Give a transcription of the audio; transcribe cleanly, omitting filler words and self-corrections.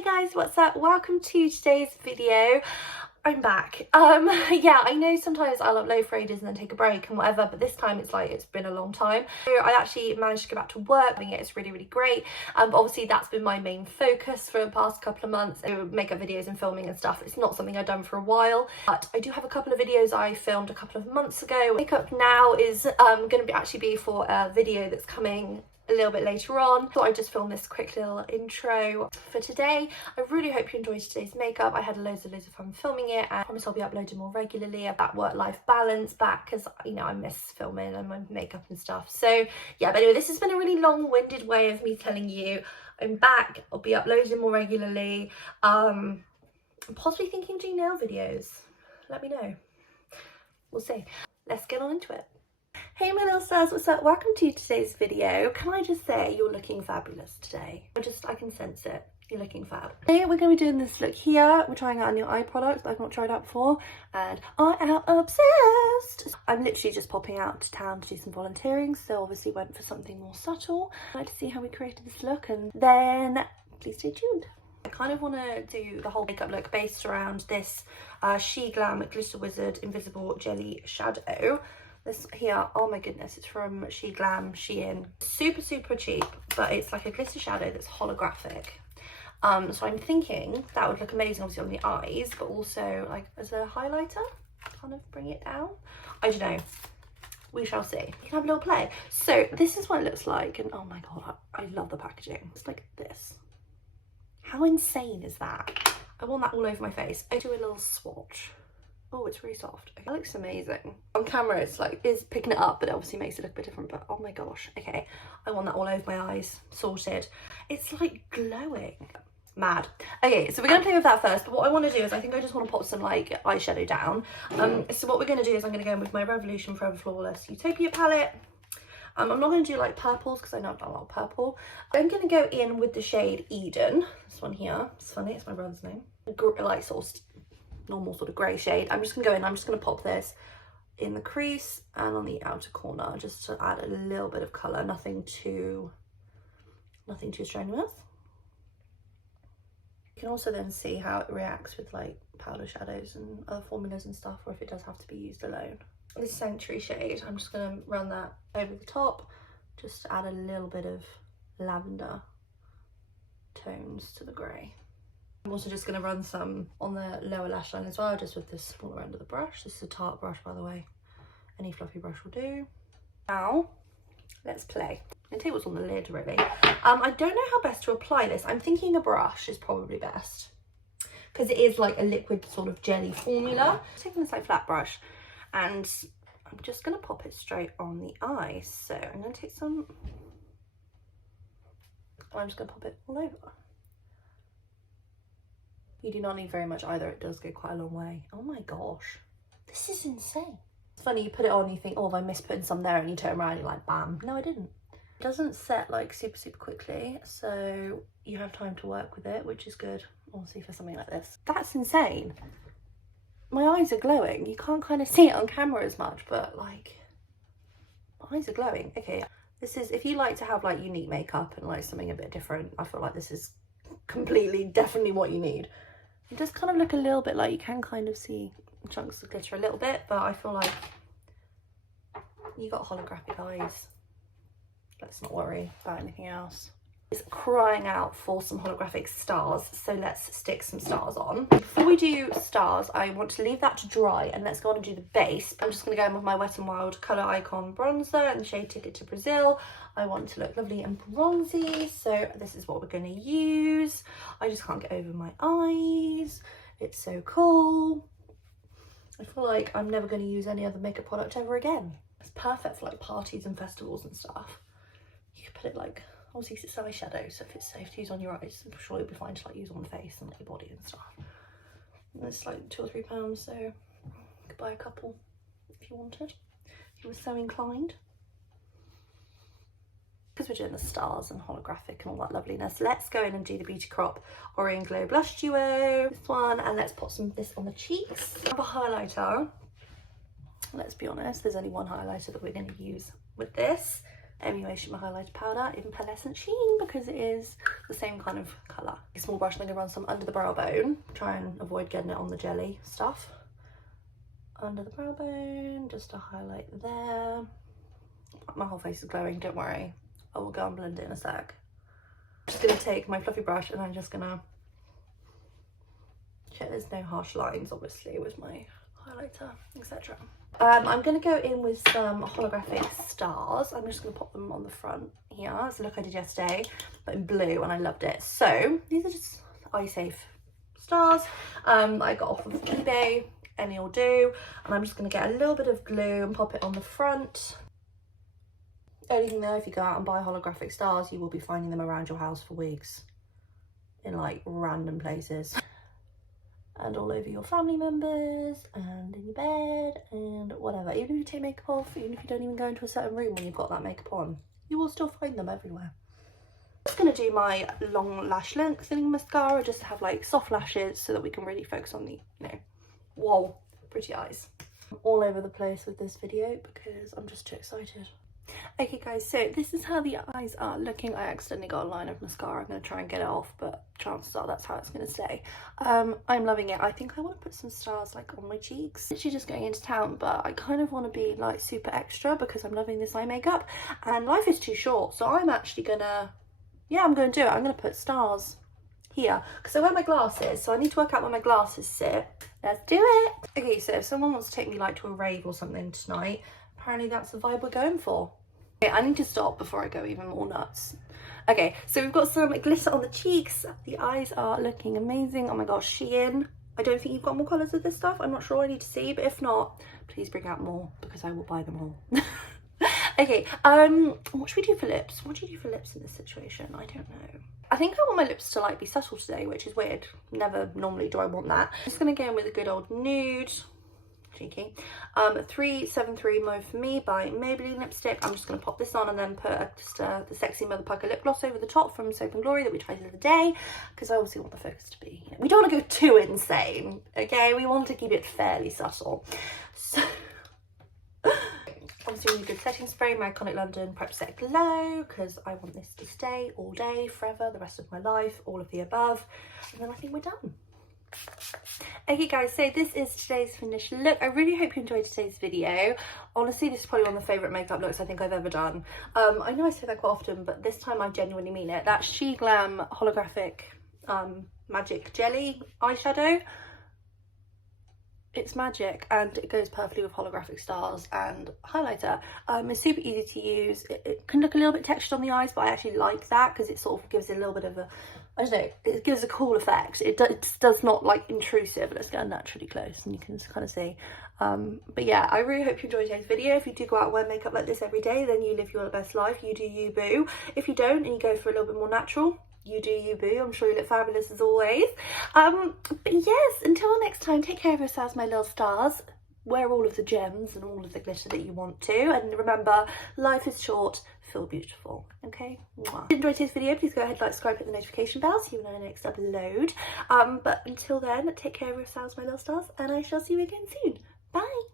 Hey guys, what's up? Welcome to today's video. I'm back. Yeah, I know sometimes I'll upload for ages and then take a break and whatever, but this time it's like it's been a long time. So I actually managed to go back to work. I think it's really great. But obviously that's been my main focus for the past couple of months. Makeup videos and filming and stuff. It's not something I've done for a while, but I do have a couple of videos I filmed a couple of months ago. Makeup now is going to actually be for a video that's coming a little bit later on. Thought I'd just film this quick little intro for today. I really hope you enjoyed today's makeup. I had loads of fun filming it, and I promise I'll be uploading more regularly. I've that work-life balance back because, you know, I miss filming and my makeup and stuff. So yeah, but anyway, this has been a really long-winded way of me telling you I'm back. I'll be uploading more regularly. I'm possibly thinking of doing nail videos. Let me know. We'll see. Let's get on into it. Hey my little stars, what's up? Welcome to today's video. Can I just say you're looking fabulous today? I can sense it. You're looking fab. Today we're going to be doing this look here. We're trying out a new eye product that I've not tried out before, and I am obsessed. I'm literally just popping out to town to do some volunteering, so obviously went for something more subtle. I'd like to see how we created this look, and then please stay tuned. I kind of want to do the whole makeup look based around this Sheglam Glitter Wizard Invisible Jelly Shadow. This here, oh my goodness, it's from Sheglam, Sheen. Super cheap, but it's like a glitter shadow that's holographic. So I'm thinking that would look amazing obviously on the eyes, but also like as a highlighter, kind of bring it down. I don't know, we shall see. You can have a little play. So this is what it looks like, and oh my god, I love the packaging. It's like this. How insane is that? I want that all over my face. I do a little swatch. Oh, it's really soft. Okay, that looks amazing. On camera, it's like, is picking it up, but it obviously makes it look a bit different, but oh my gosh. Okay, I want that all over my eyes, sorted. It's like glowing. Mad. Okay, so we're gonna play with that first, but what I want to do is I think I just want to pop some like eyeshadow down. So what we're gonna do is I'm gonna go in with my Revolution Forever Flawless Eutopia palette. I'm not gonna do like purples because I know I've done a lot of purple. I'm gonna go in with the shade Eden. This one here. It's funny, it's my brother's name. Like sort of normal sort of grey shade. I'm just gonna go in, I'm just gonna pop this in the crease and on the outer corner just to add a little bit of colour, nothing too strenuous. You can also then see how it reacts with like powder shadows and other formulas and stuff, or if it does have to be used alone. This Sanctuary shade, I'm just gonna run that over the top just to add a little bit of lavender tones to the grey. I'm also just going to run some on the lower lash line as well, just with this smaller end of the brush. This is a tart brush, by the way. Any fluffy brush will do. Now, let's play. And take what's on the lid, really. I don't know how best to apply this. I'm thinking a brush is probably best, because it is like a liquid sort of jelly formula. I'm taking this like flat brush, and I'm just going to pop it straight on the eye. So I'm going to take some, I'm just going to pop it all over. You do not need very much either, it does go quite a long way. Oh my gosh, this is insane. It's funny, you put it on, you think, oh, have I missed putting some there, and you turn around and you're like, bam. No, I didn't. It doesn't set like super quickly, so you have time to work with it, which is good, obviously, for something like this. That's insane. My eyes are glowing. You can't kind of see it on camera as much, but like, my eyes are glowing. Okay, this is, if you like to have like unique makeup and like something a bit different, I feel like this is definitely what you need. It does kind of look a little bit like, you can kind of see chunks of glitter a little bit, but I feel like you got holographic eyes. Let's not worry about anything else. It's crying out for some holographic stars, so let's stick some stars on. Before we do stars, I want to leave that to dry, and let's go on and do the base. I'm just going to go in with my Wet n Wild Colour Icon bronzer and shade Ticket to Brazil. I want to look lovely and bronzy, so this is what we're going to use. I just can't get over my eyes. It's so cool. I feel like I'm never going to use any other makeup product ever again. It's perfect for like parties and festivals and stuff. You can put it like, obviously it's eyeshadow, so if it's safe to use on your eyes, I'm sure it'll be fine to like use on the face and your body and stuff. And it's like £2 or £3, so you could buy a couple if you wanted, if you were so inclined. Because we're doing the stars and holographic and all that loveliness, let's go in and do the Beauty Crop Orion Glow Blush Duo, this one, and let's put some of this on the cheeks. I have a highlighter. Let's be honest, there's only one highlighter that we're going to use with this. Anyway, ShimmerHighlighter powder in Pearlescent Sheen because it is the same kind of colour. A small brush, and I'm going to run some under the brow bone. Try and avoid getting it on the jelly stuff. Under the brow bone, just to highlight there. My whole face is glowing, don't worry. I will go and blend it in a sec. I'm just going to take my fluffy brush and I'm just going to check there's no harsh lines, obviously, with my highlighter, etc. I'm going to go in with some holographic stars. I'm just going to pop them on the front here. It's a look I did yesterday, but in blue, and I loved it. So these are just eye safe stars. I got off of eBay, any will do. And I'm just going to get a little bit of glue and pop it on the front. Only thing though, if you go out and buy holographic stars, you will be finding them around your house for weeks in like random places and all over your family members and in your bed and whatever. Even if you take makeup off, even if you don't even go into a certain room when you've got that makeup on, you will still find them everywhere. I'm just going to do my long lash lengthening mascara just to have like soft lashes so that we can really focus on the, you know, whoa, pretty eyes. I'm all over the place with this video because I'm just too excited. Okay guys, so this is how the eyes are looking. I accidentally got a line of mascara. I'm going to try and get it off, but chances are that's how it's going to stay. I'm loving it. I think I want to put some stars like on my cheeks. Literally just going into town, but I kind of want to be like super extra because I'm loving this eye makeup and life is too short. So I'm actually gonna, yeah, I'm going to do it. I'm going to put stars here because I wear my glasses, so I need to work out where my glasses sit. Let's do it. Okay, so if someone wants to take me like to a rave or something tonight, apparently that's the vibe we're going for. Okay, I need to stop before I go even more nuts. Okay, so we've got some glitter on the cheeks. The eyes are looking amazing. Oh my gosh, Sheen. I don't think you've got more colours of this stuff. I'm not sure, I need to see, but if not, please bring out more because I will buy them all. Okay, what should we do for lips? What do you do for lips in this situation? I don't know. I think I want my lips to like be subtle today, which is weird. Never normally do I want that. I'm just gonna go in with a good old nude. Cheeky. 373 Mauve for Me by Maybelline lipstick. I'm just going to pop this on and then put the Sexy Motherfucker lip gloss over the top from Soap and Glory that we tried the other day because I obviously want the focus to be, you know, we don't want to go too insane, okay? We want to keep it fairly subtle. So obviously we need good setting spray, my Iconic London Prep Set Glow, because I want this to stay all day, forever, the rest of my life, all of the above, and then I think we're done. Okay guys, so this is today's finished look. I really hope you enjoyed today's video. Honestly, this is probably one of the favourite makeup looks I think I've ever done. I know I say that quite often, but this time I genuinely mean it. That Sheglam holographic magic jelly eyeshadow, it's magic and it goes perfectly with holographic stars and highlighter. It's super easy to use. It can look a little bit textured on the eyes, but I actually like that because it sort of gives it a little bit of a, I don't know, it gives a cool effect. It does not like intrusive. Let's get naturally close and you can kind of see. But yeah, I really hope you enjoyed today's video. If you do go out and wear makeup like this every day, then you live your best life. You do you, boo. If you don't and you go for a little bit more natural, you do you, boo. I'm sure you look fabulous as always. But yes, until next time, take care of yourselves, my little stars. Wear all of the gems and all of the glitter that you want to, and remember, life is short, feel beautiful. Okay, mwah. If you enjoyed today's video, please go ahead, like, subscribe, hit the notification bell so you know the next upload. But until then, take care of yourselves, my little stars, and I shall see you again soon. Bye.